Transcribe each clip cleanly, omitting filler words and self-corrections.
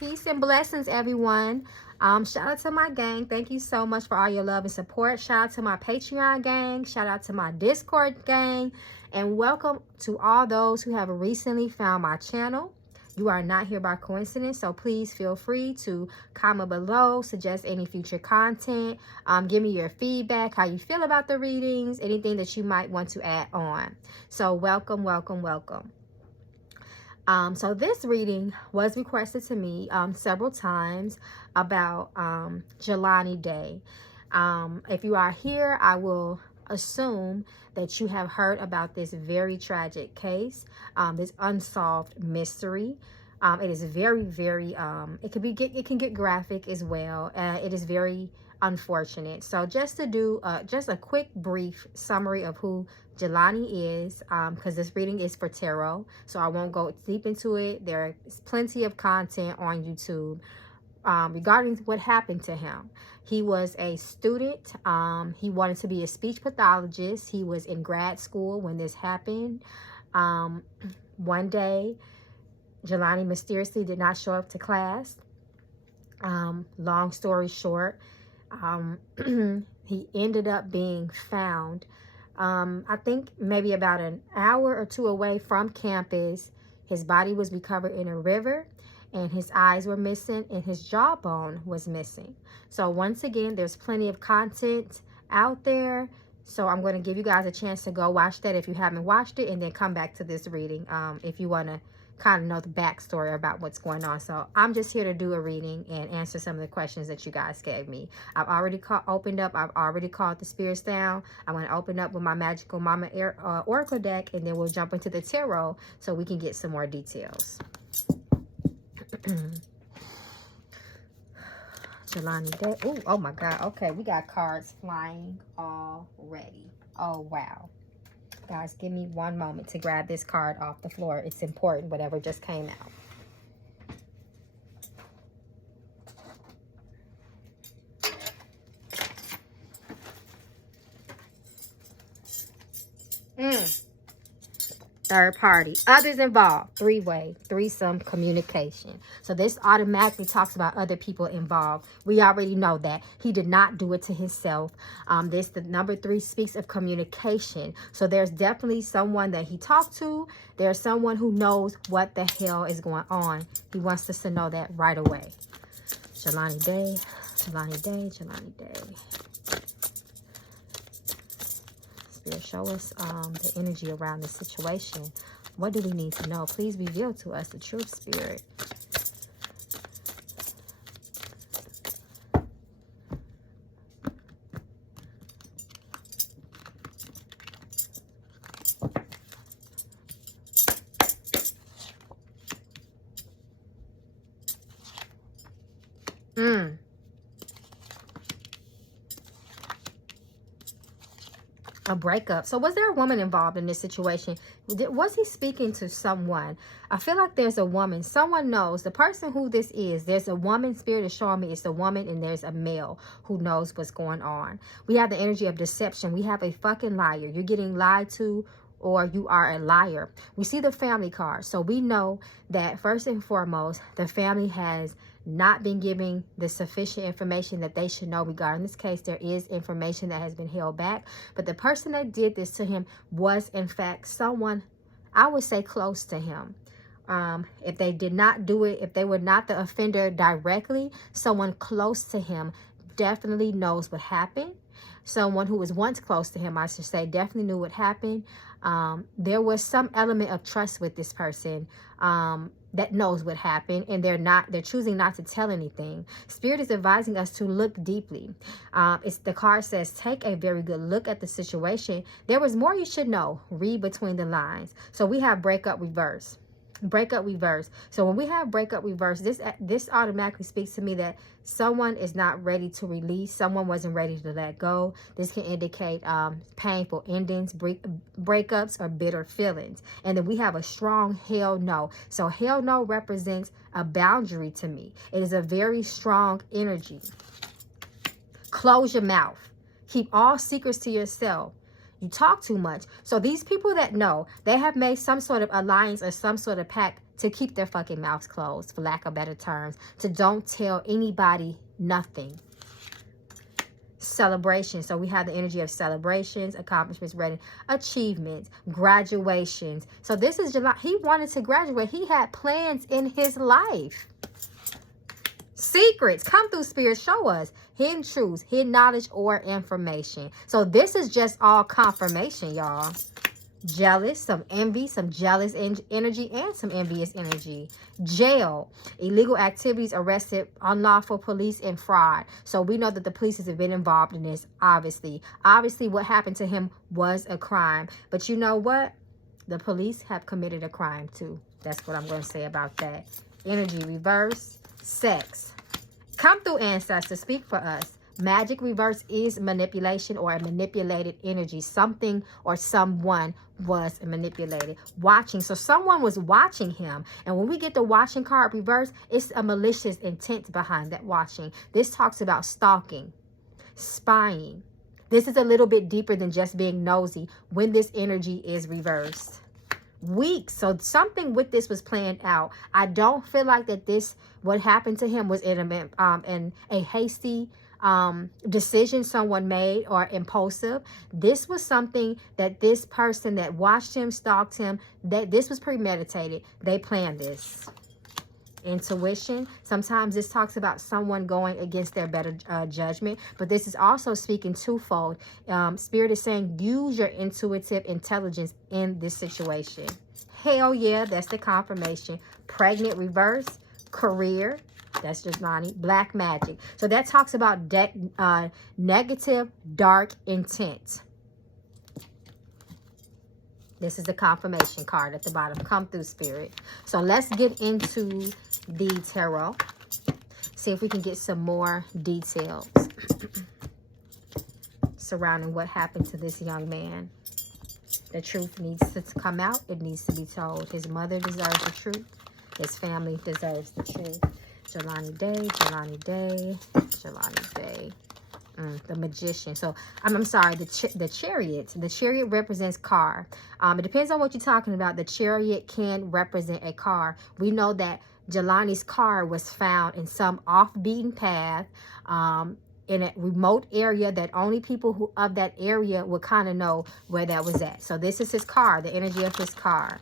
Peace and blessings, everyone. Shout out to my gang. Thank you so much for all your love and support. Shout out to my Patreon gang. Shout out to my Discord gang. And welcome to all those who have recently found my channel. You are not here by coincidence, so please feel free to comment below, suggest any future content, give me your feedback, how you feel about the readings, anything that you might want to add on. So welcome, welcome, welcome. So this reading was requested to me several times about Jelani Day. If you are here, I will assume that you have heard about this very tragic case, this unsolved mystery. It is very, very, it can get graphic as well. It is very unfortunate. So just to do just a quick brief summary of who Jelani is, because this reading is for tarot, so I won't go deep into it. There's plenty of content on YouTube regarding what happened to him. He was a student. He wanted to be a speech pathologist. He was in grad school when this happened. One day, Jelani mysteriously did not show up to class. Long story short, he ended up being found, I think maybe about an hour or two away from campus. His body was recovered in a river, and his eyes were missing, and his jawbone was missing. So once again, there's plenty of content out there. So I'm going to give you guys a chance to go watch that if you haven't watched it, and then come back to this reading if you want to kind of know the backstory about what's going on. So I'm just here to do a reading and answer some of the questions that you guys gave me. I've already opened up. I've already called the spirits down. I'm going to open up with my Magical Mama Oracle deck, and then we'll jump into the tarot so we can get some more details. Jelani Day. Ooh, oh my God. Okay, we got cards flying already. Oh, wow. Guys, give me one moment to grab this card off the floor. It's important, whatever just came out. Third party, others involved, three-way, threesome communication. So this automatically talks about other people involved. We already know that he did not do it to himself. The number 3 speaks of communication. So there's definitely someone that he talked to. There's someone who knows what the hell is going on. He wants us to know that right away. Jelani Day, Jelani Day, Jelani Day. Spirit, show us the energy around this situation. What do we need to know? Please reveal to us the truth, Spirit. A breakup. So was there a woman involved in this situation? Was he speaking to someone? I feel like there's a woman. Someone knows. The person who this is, there's a woman. Spirit is showing me it's a woman, and there's a male who knows what's going on. We have the energy of deception. We have a fucking liar. You're getting lied to, or you are a liar. We see the family card. So we know that first and foremost, the family has not been giving the sufficient information that they should know regarding this case. There is information that has been held back, but the person that did this to him was in fact someone, I would say, close to him. If they did not do it, if they were not the offender directly, someone close to him definitely knows what happened. Someone who was once close to him, I should say, definitely knew what happened. There was some element of trust with this person that knows what happened, and they're choosing not to tell anything. Spirit is advising us to look deeply. The card says, take a very good look at the situation. There was more you should know. Read between the lines. So we have breakup reverse. Breakup reverse. So when we have breakup reverse, this automatically speaks to me that someone is not ready to release. Someone wasn't ready to let go. This can indicate painful endings, breakups, or bitter feelings. And then we have a strong hell no. So hell no represents a boundary to me. It is a very strong energy. Close your mouth. Keep all secrets to yourself. You talk too much. So these people that know, they have made some sort of alliance or some sort of pact to keep their fucking mouths closed, for lack of better terms, to don't tell anybody nothing. Celebration. So we have the energy of celebrations, accomplishments, ready, achievements, graduations. So this is July. He wanted to graduate. He had plans in his life. Secrets. Come through, Spirit. Show us hidden truths, hidden knowledge, or information. So this is just all confirmation, y'all. Jealous, some envy, some jealous energy, and some envious energy. Jail, illegal activities, arrested, unlawful police, and fraud. So we know that the police have been involved in this, obviously. Obviously, what happened to him was a crime. But you know what? The police have committed a crime too. That's what I'm going to say about that. Energy reverse, sex. Come through, ancestors. Speak for us. Magic reverse is manipulation or a manipulated energy. Something or someone was manipulated. Watching. So someone was watching him. And when we get the watching card reverse, it's a malicious intent behind that watching. This talks about stalking, spying. This is a little bit deeper than just being nosy when this energy is reversed. Weeks. So something with this was planned out. I don't feel like that this, what happened to him was in a hasty decision someone made or impulsive. This was something that this person that watched him, stalked him, that this was premeditated. They planned this. Intuition. Sometimes this talks about someone going against their better judgment, but this is also speaking twofold. Spirit is saying use your intuitive intelligence in this situation. Hell yeah, that's the confirmation. Pregnant reverse, career. That's Jelani. Black magic. So that talks about negative, dark intent. This is the confirmation card at the bottom. Come through, Spirit. So let's get into the tarot. See if we can get some more details surrounding what happened to this young man. The truth needs to come out. It needs to be told. His mother deserves the truth. His family deserves the truth. Jelani Day, Jelani Day, Jelani Day. The Magician. So I'm sorry, the Chariot. The Chariot represents car. It depends on what you're talking about. The Chariot can represent a car. We know that Jelani's car was found in some off-beaten path, in a remote area that only people who of that area would kind of know where that was at. So this is his car, the energy of his car.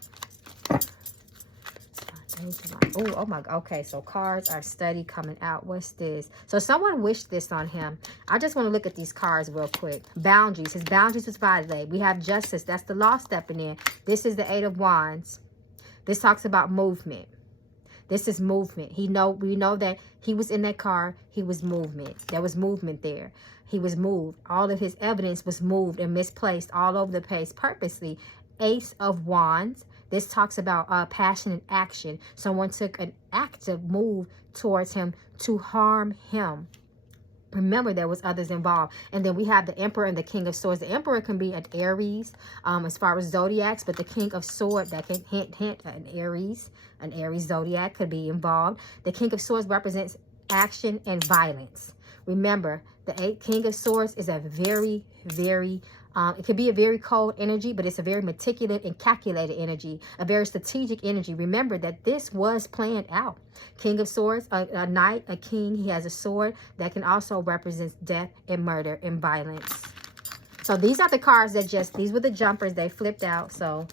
Oh my God. Okay, so cards are steady coming out. What's this? So someone wished this on him. I just want to look at these cards real quick. Boundaries. His boundaries was violated. We have justice. That's the law stepping in. This is the Eight of Wands. This talks about movement. This is movement. We know that he was in that car. He was movement. There was movement there. He was moved. All of his evidence was moved and misplaced all over the place purposely. Ace of Wands. This talks about passion and action. Someone took an active move towards him to harm him. Remember, there was others involved. And then we have the Emperor and the King of Swords. The Emperor can be an Aries as far as zodiacs, but the King of Swords, that can hint an Aries zodiac could be involved. The King of Swords represents action and violence. Remember, the King of Swords is a very, very it could be a very cold energy, but it's a very meticulous and calculated energy, a very strategic energy. Remember that this was planned out. King of Swords, a knight, a king, he has a sword that can also represent death and murder and violence. So these are the cards that these were the jumpers. They flipped out. So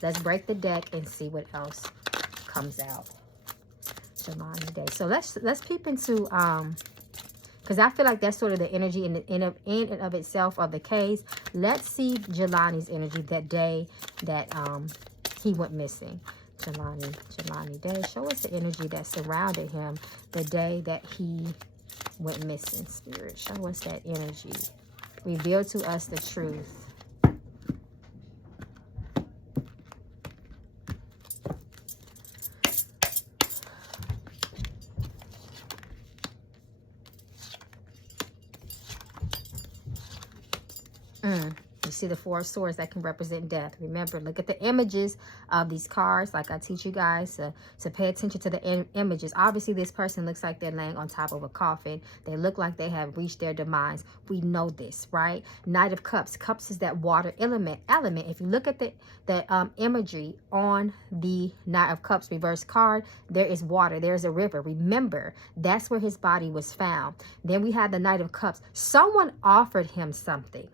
let's break the deck and see what else comes out. Jelani Day. So let's peep into because I feel like that's sort of the energy in and of itself of the case. Let's see Jelani's energy that day that he went missing. Jelani Day. Show us the energy that surrounded him the day that he went missing. Spirit, show us that energy. Reveal to us the truth. see the Four of Swords that can represent death. Remember, look at the images of these cards. Like I teach you guys to pay attention to the images. Obviously, this person looks like they're laying on top of a coffin. They look like they have reached their demise. We know this, right? Knight of Cups. Cups is that water element. If you look at the imagery on the Knight of Cups reverse card, there is water. There's a river. Remember, that's where his body was found. Then we have the Knight of Cups. Someone offered him something.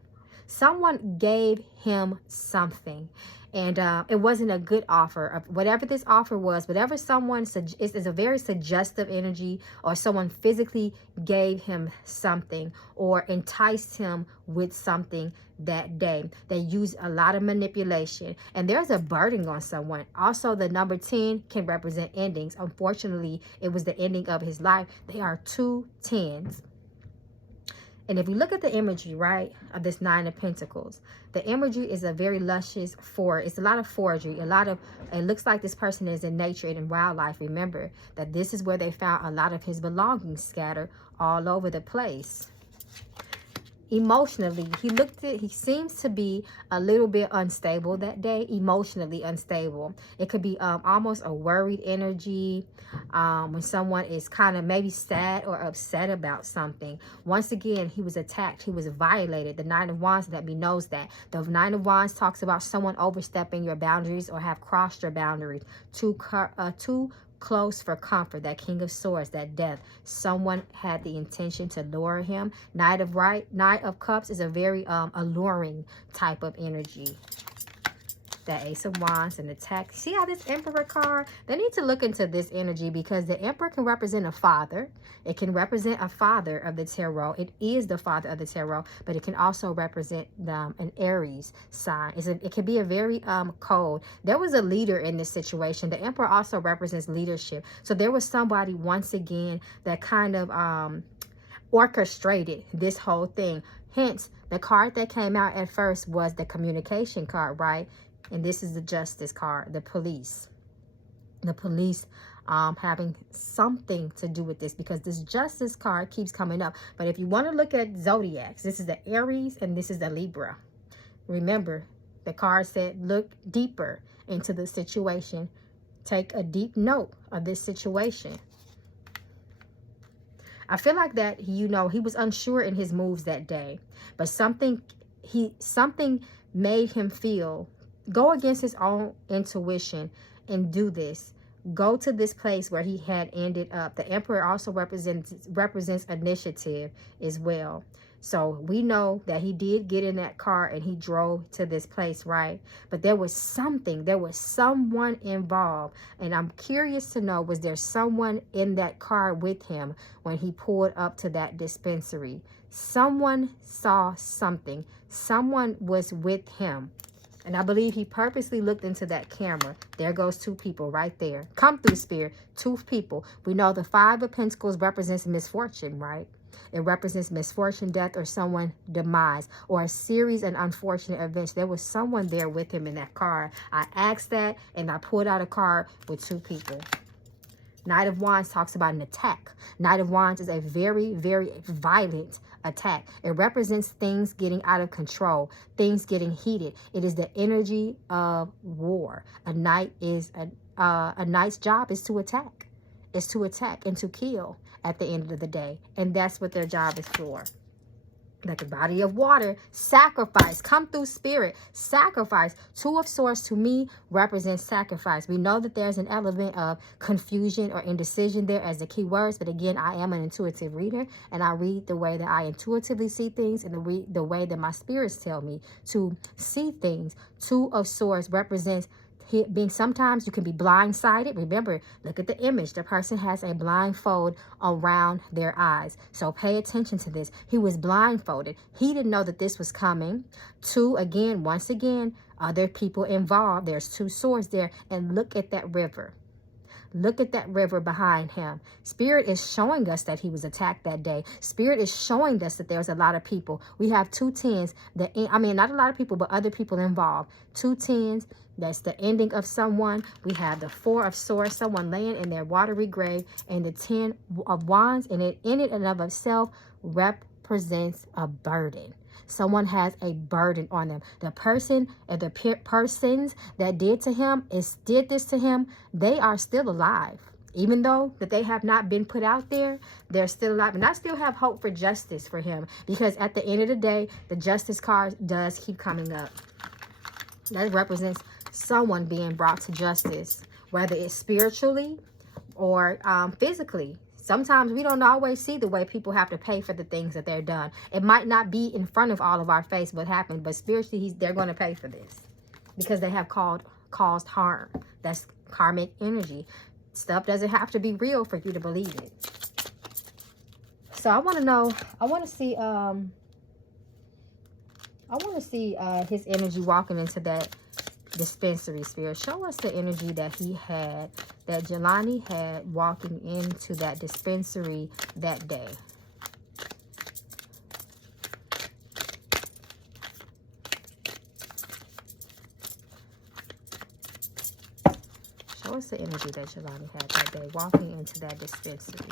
Someone gave him something. And it wasn't a good offer. Whatever this offer was, whatever someone, is a very suggestive energy, or someone physically gave him something or enticed him with something that day. They use a lot of manipulation, and there's a burden on someone. Also, the number 10 can represent endings. Unfortunately, it was the ending of his life. They are 2 10s. And if we look at the imagery, right, of this Nine of Pentacles, the imagery is a very luscious it's a lot of forgery, it looks like this person is in nature and in wildlife. Remember that this is where they found a lot of his belongings scattered all over the place. Emotionally, he seems to be a little bit unstable that day, emotionally unstable. It could be almost a worried energy, when someone is kind of maybe sad or upset about something. Once again, he was attacked, he was violated. The Nine of Wands, let me knows that. The Nine of Wands talks about someone overstepping your boundaries or have crossed your boundaries. Too close for comfort. That King of Swords, that death. Someone had the intention to lure him. Knight of Cups is a very alluring type of energy. That Ace of Wands and attack. See how this Emperor card? They need to look into this energy, because the Emperor can represent a father. It can represent a father of the tarot. It is the father of the tarot, but it can also represent an Aries sign. It can be a very cold. There was a leader in this situation. The Emperor also represents leadership. So there was somebody, once again, that kind of orchestrated this whole thing. Hence, the card that came out at first was the communication card, right? And this is the Justice card, the police. The police having something to do with this, because this Justice card keeps coming up. But if you want to look at zodiacs, this is the Aries and this is the Libra. Remember, the card said look deeper into the situation. Take a deep note of this situation. I feel like that, he was unsure in his moves that day, but something made him go against his own intuition and do this. Go to this place where he had ended up. The Emperor also represents initiative as well. So we know that he did get in that car and he drove to this place, right? But there was someone involved. And I'm curious to know, was there someone in that car with him when he pulled up to that dispensary? Someone saw something. Someone was with him. And I believe he purposely looked into that camera. There goes 2 people right there. Come through, Spirit. 2 people. We know the 5 of Pentacles represents misfortune, right? It represents misfortune, death, or someone demise, or a series of unfortunate events. There was someone there with him in that car. I asked that, and I pulled out a card with 2 people. Knight of Wands talks about an attack. Knight of Wands is a very, very violent attack. It represents things getting out of control, things getting heated. It is the energy of war. A knight's job is to attack. It's to attack and to kill at the end of the day. And that's what their job is for. Like a body of water, sacrifice. Come through, Spirit. Sacrifice. 2 of Swords to me represents sacrifice. We know that there's an element of confusion or indecision there as the key words. But again, I am an intuitive reader, and I read the way that I intuitively see things and the way that my spirits tell me to see things. 2 of Swords represents being, sometimes you can be blindsided. Remember, look at the image. The person has a blindfold around their eyes. So pay attention to this. He was blindfolded. He didn't know that this was coming. 2, again, once again, other people involved. There's 2 swords there. And look at that river. Look at that river behind him. Spirit is showing us that he was attacked that day. Spirit is showing us that there's a lot of people. We have 2 10s. Not a lot of people, but other people involved. 2 10s. That's the ending of someone. We have the 4 of Swords, someone laying in their watery grave, and the 10 of Wands, and it in and of itself represents a burden. Someone has a burden on them. The person and the persons that did this to him, they are still alive. Even though that they have not been put out there, they're still alive. And I still have hope for justice for him, because at the end of the day, the justice card does keep coming up. That represents someone being brought to justice, whether it's spiritually or physically. Sometimes we don't always see the way people have to pay for the things that they're done. It might not be in front of all of our face what happened, but spiritually they're going to pay for this because they have caused harm. That's karmic energy. Stuff doesn't have to be real for you to believe it. So I want to know, I want to see his energy walking into that dispensary. Spirit, show us the energy that he had, that Jelani had walking into that dispensary that day. Show us the energy that Jelani had that day walking into that dispensary.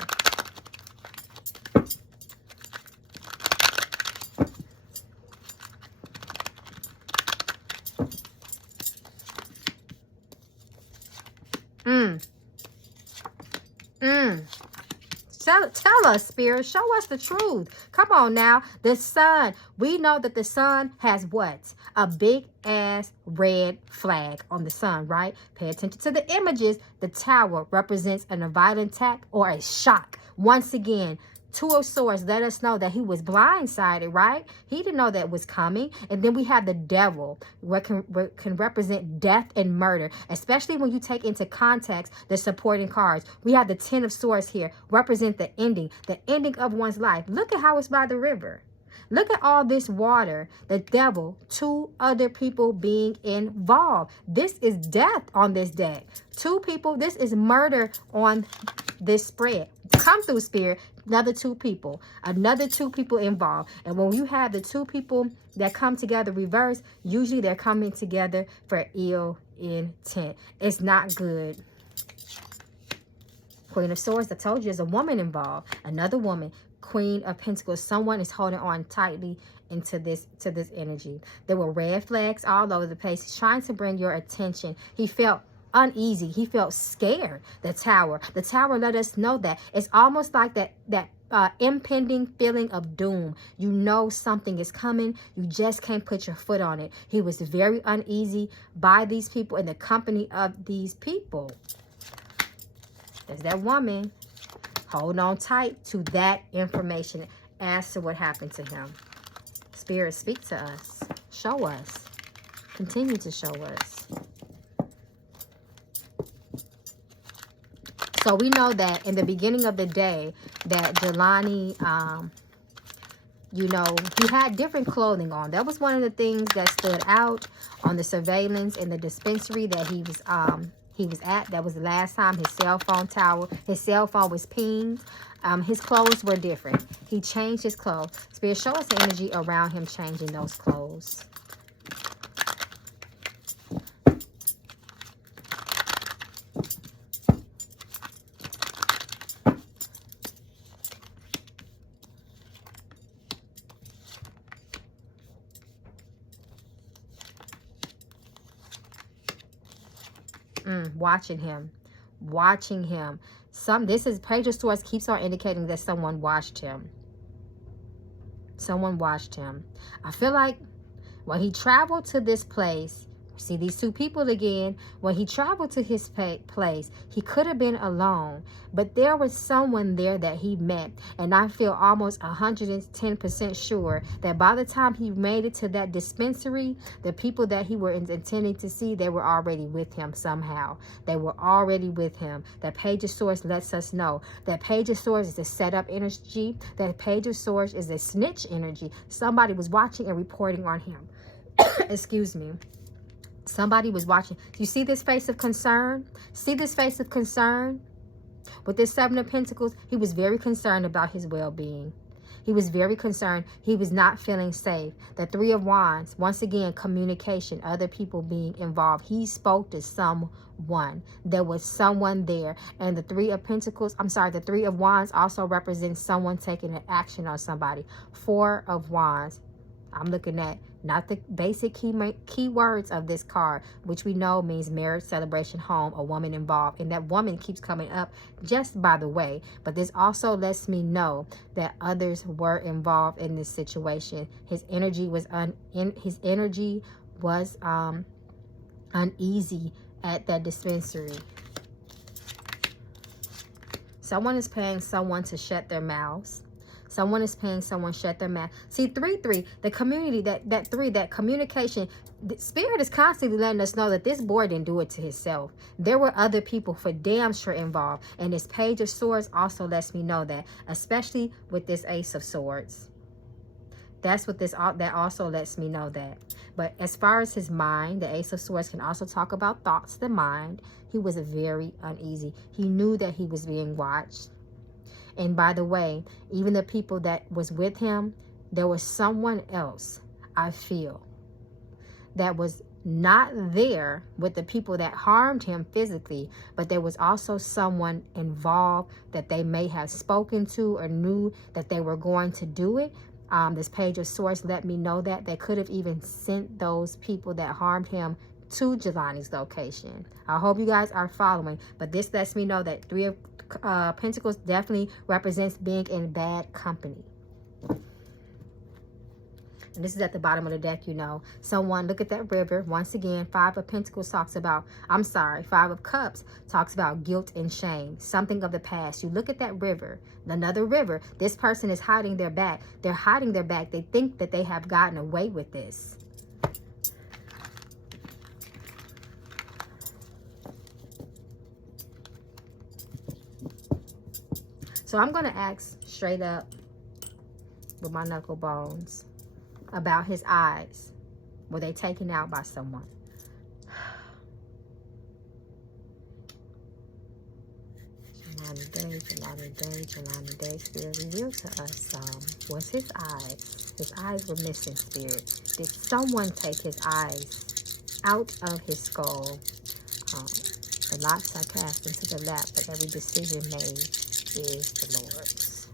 Tell us, Spirit. Show us the truth. Come on now. The sun. We know that the sun has what? A big ass red flag on the sun, right? Pay attention to the images. The tower represents a violent attack or a shock. Once again, Two of Swords let us know that he was blindsided, right? He didn't know that was coming. And then we have the devil, what can represent death and murder, especially when you take into context the supporting cards. We have the Ten of Swords here, represent the ending of one's life. Look at how it's by the river. Look at all this water, the devil, two other people being involved. This is death on this deck. Two people, this is murder on this spread. Come through, Spirit. Another two people involved. And when you have the two people that come together reverse, usually they're coming together for ill intent. It's not good. Queen of Swords, I told you, is a woman involved. Another woman. Queen of Pentacles. Someone is holding on tightly into this energy. There were red flags all over the place. He's trying to bring your attention. He felt uneasy. He felt scared. The tower let us know that it's almost like that impending feeling of doom. You know something is coming. You just can't put your foot on it. He was very uneasy by these people, in the company of these people. There's that woman. Hold on tight to that information as to what happened to him. Spirit, speak to us. Show us. Continue to show us. So we know that in the beginning of the day that Jelani, you know, he had different clothing on. That was one of the things that stood out on the surveillance in the dispensary that he was at. That was the last time his cell phone was pinged. His clothes were different. He changed his clothes. Spirit, show us the energy around him changing those clothes. Watching him. This is Page of Swords keeps on indicating that someone watched him. Someone watched him. I feel like when he traveled to this place, see these two people again, when he traveled to his place, he could have been alone, but there was someone there that he met. And I feel almost 110% sure that by the time he made it to that dispensary, the people that he was intending to see, they were already with him somehow. They were already with him. That Page of Swords lets us know that Page of Swords is a setup energy. That Page of Swords is a snitch energy. Somebody was watching and reporting on him. Excuse me. Somebody was watching. You see this face of concern? See this face of concern? With this Seven of Pentacles, he was very concerned about his well-being. He was very concerned. He was not feeling safe. The Three of Wands, once again, communication, other people being involved. He spoke to someone. There was someone there. And the Three of Pentacles, the Three of Wands also represents someone taking an action on somebody. Four of Wands. I'm looking at not the basic key words of this card, which we know means marriage, celebration, home, a woman involved. And that woman keeps coming up just by the way. But this also lets me know that others were involved in this situation. His energy was uneasy at that dispensary. Someone is paying someone to shut their mouths. Someone is paying someone shut their mouth. See, 3-3, the community, that communication, the spirit is constantly letting us know that this boy didn't do it to himself. There were other people for damn sure involved. And this Page of Swords also lets me know that, especially with this Ace of Swords. That's what that also lets me know that. But as far as his mind, the Ace of Swords can also talk about thoughts, the mind. He was very uneasy. He knew that he was being watched. And by the way, even the people that was with him, there was someone else, I feel, that was not there with the people that harmed him physically, but there was also someone involved that they may have spoken to or knew that they were going to do it. This Page of Swords let me know that they could have even sent those people that harmed him to Jelani's location. I hope you guys are following, but this lets me know that 3 of Pentacles definitely represents being in bad company. And this is at the bottom of the deck, you know. Someone, look at that river. Once again, 5 of Pentacles talks about, 5 of Cups talks about guilt and shame. Something of the past. You look at that river, another river. This person is hiding their back. They're hiding their back. They think that they have gotten away with this. So I'm going to ask straight up with my knuckle bones about his eyes. Were they taken out by someone? Jelani Day, Jelani Day, Jelani Day. Spirit, reveal to us, was his eyes. His eyes were missing, Spirit. Did someone take his eyes out of his skull? The lots are cast into the lap, but every decision made is the Lord's.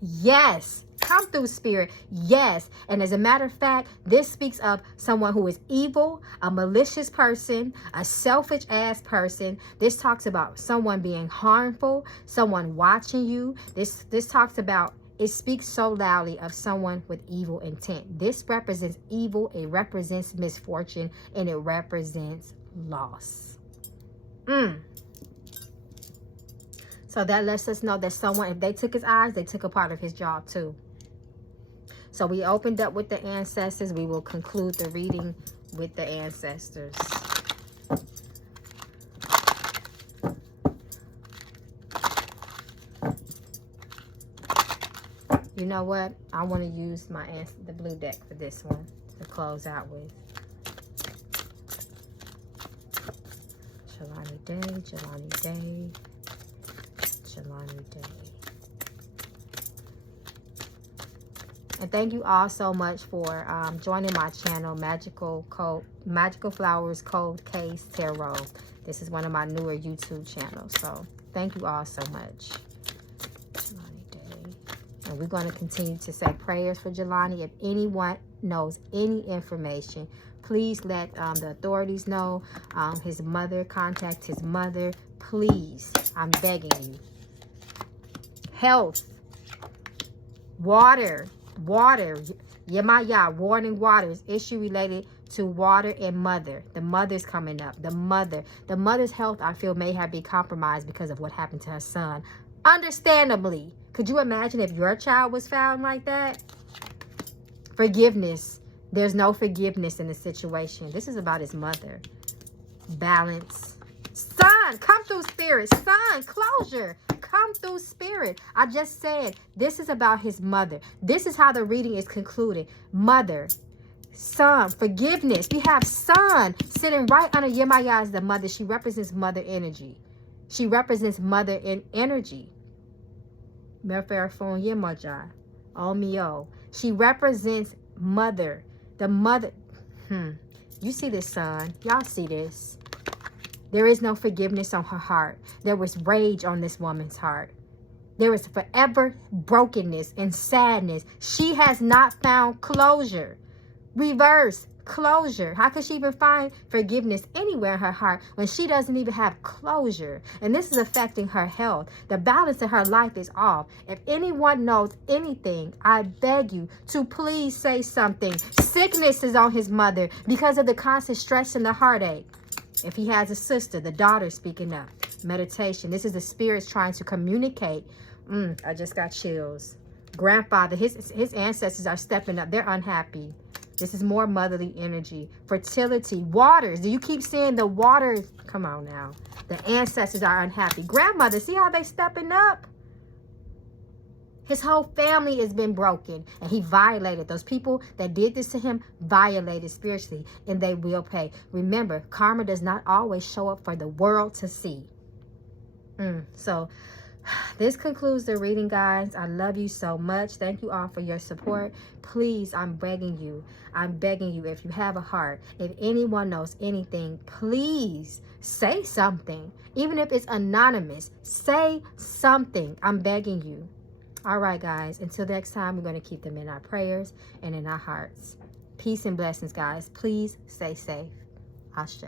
Yes. Come through, Spirit. Yes. And as a matter of fact, this speaks of someone who is evil, a malicious person, a selfish ass person. This talks about someone being harmful, someone watching you. This talks about, it speaks so loudly of someone with evil intent. This represents evil. It represents misfortune, and it represents loss. So that lets us know that someone, if they took his eyes, they took a part of his job too. So we opened up with the ancestors. We will conclude the reading with the ancestors. You know what? I want to use the blue deck for this one to close out with. Jelani Day, Jelani Day, Jelani Day. And thank you all so much for joining my channel, Magical Flowers Cold Case Tarot. This is one of my newer YouTube channels. So thank you all so much. Jelani Day. And we're going to continue to say prayers for Jelani. If anyone knows any information, please let the authorities know. His mother, contact his mother. Please, I'm begging you. Health. Water. Yemaya, warning waters. Issue related to water and mother. The mother's coming up. The mother's health, I feel, may have been compromised because of what happened to her son. Understandably. Could you imagine if your child was found like that? Forgiveness. There's no forgiveness in the situation. This is about his mother. Balance. Son, come through, Spirit. Son, closure. Come through, Spirit. I just said this is about his mother. This is how the reading is concluded. Mother. Son. Forgiveness. We have son sitting right under Yemaya as the mother. She represents mother energy. She represents mother in energy. She represents mother. The mother. You see this, son. Y'all see this. There is no forgiveness on her heart. There was rage on this woman's heart. There is forever brokenness and sadness. She has not found closure. Reverse closure. How could she even find forgiveness anywhere in her heart when she doesn't even have closure? And this is affecting her health. The balance in her life is off. If anyone knows anything, I beg you to please say something. Sickness is on his mother because of the constant stress and the heartache. If he has a sister, the daughter speaking up. Meditation. This is the spirits trying to communicate. I just got chills. Grandfather, his ancestors are stepping up. They're unhappy. This is more motherly energy. Fertility. Waters. Do you keep seeing the waters? Come on now. The ancestors are unhappy. Grandmother, see how they stepping up? His whole family has been broken. And he violated. Those people that did this to him violated spiritually. And they will pay. Remember, karma does not always show up for the world to see. So this concludes the reading, guys. I love you so much. Thank you all for your support. Please, I'm begging you, if you have a heart, if anyone knows anything, please say something. Even if it's anonymous, say something. I'm begging you. All right, guys. Until next time, we're going to keep them in our prayers and in our hearts. Peace and blessings, guys. Please stay safe. Ashe.